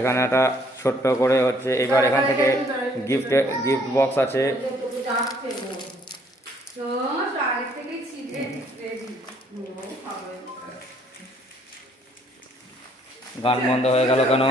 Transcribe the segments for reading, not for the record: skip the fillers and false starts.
এখানে একটা ছোট্ট করে হচ্ছে এবার এখান থেকে গিফট বক্স আছে। গান বন্ধ হয়ে গেল কেন?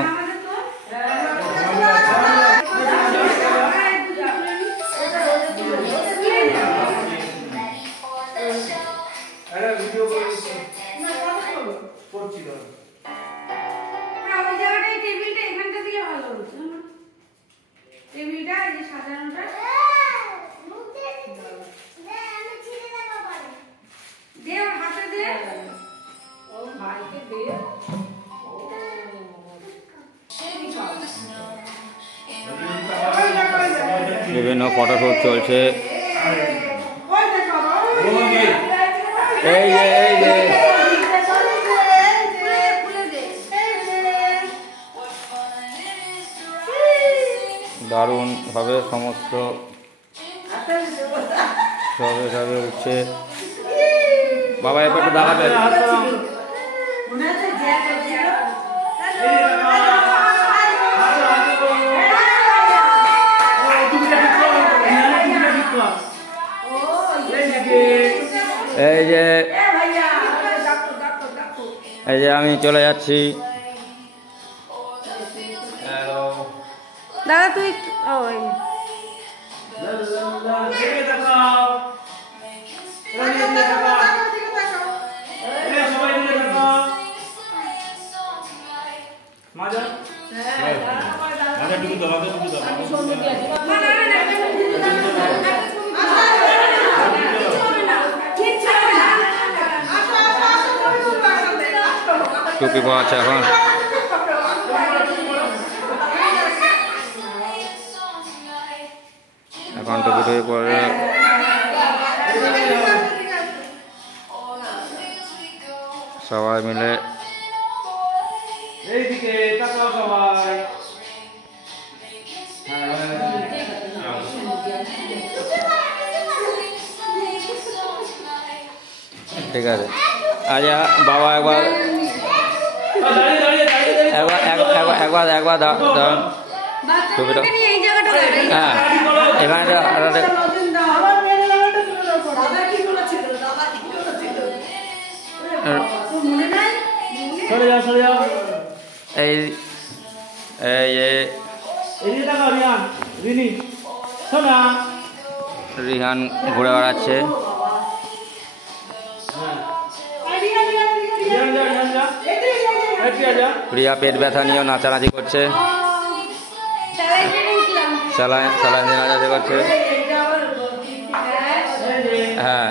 বিভিন্ন ফটোশুট চলছে। এই যে দারুণ ভাবে সমস্ত সবে উঠছে। বাবা এরপর একটু দাঁড়াবে। এই যে আমি চলে যাচ্ছি। দাদা তুই টুপি পাওয়া আছে এখন। এখন টুপি পরে সবাই মিলে এইদিকে তাকাও সবাই। ঠিক আছে। আচ্ছা বাবা একবার দাঁড়ান টুপিটা। হ্যাঁ এখানে রিহান ঘুরে বেড়াচ্ছে। প্রিয়া পেট ব্যথা নিয়েও নাচানাচি করছে। স্যালাইন দিয়ে নাচানাচি করছে। হ্যাঁ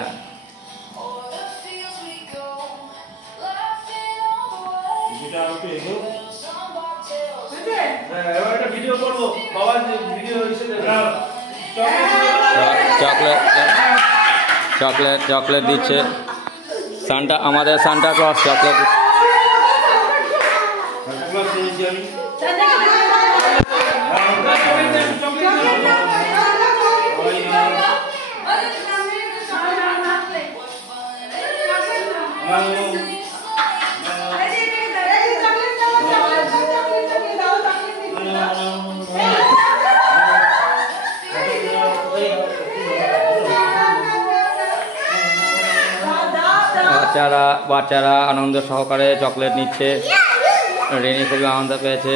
চকলেট দিচ্ছে সান্টা, আমাদের সান্টা ক্লজ চকলেট। বাচ্চারা আনন্দ সহকারে চকলেট নিচ্ছে। রিনি খুবই আনন্দ পেয়েছে।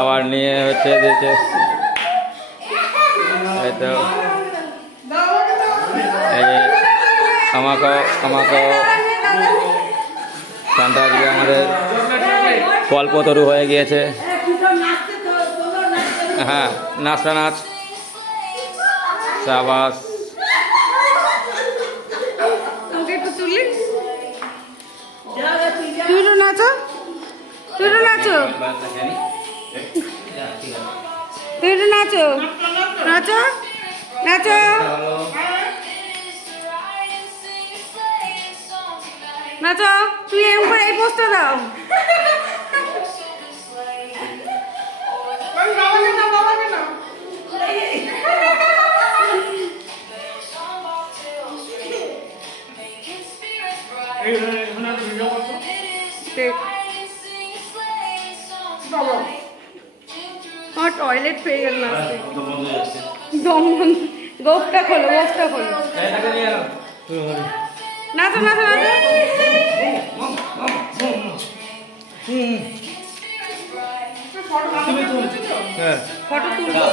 আবার নিয়ে হচ্ছে দিচ্ছে। এই তো আমাকেও সান্টা দিয়ে আমাদের কল্পতরু হয়ে গিয়েছে। হ্যাঁ নাচটা নাচ সাবাস। নাচো তুই এরকম করে এই পোস্টটা দাও। ঠিক আমার টয়লেট পেয়ে গেল নাচতে। দম বন্ধ। গোফটা খোলো, গোফটা খোলো। নাচো নাচো নাচো। ফটো তুলবো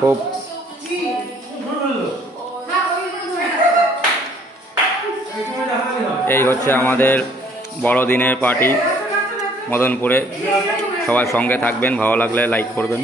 খুব এই হচ্ছে আমাদের বড়দিনের পার্টি মদনপুরে। সবাই সঙ্গে থাকবেন, ভালো লাগলে লাইক করবেন।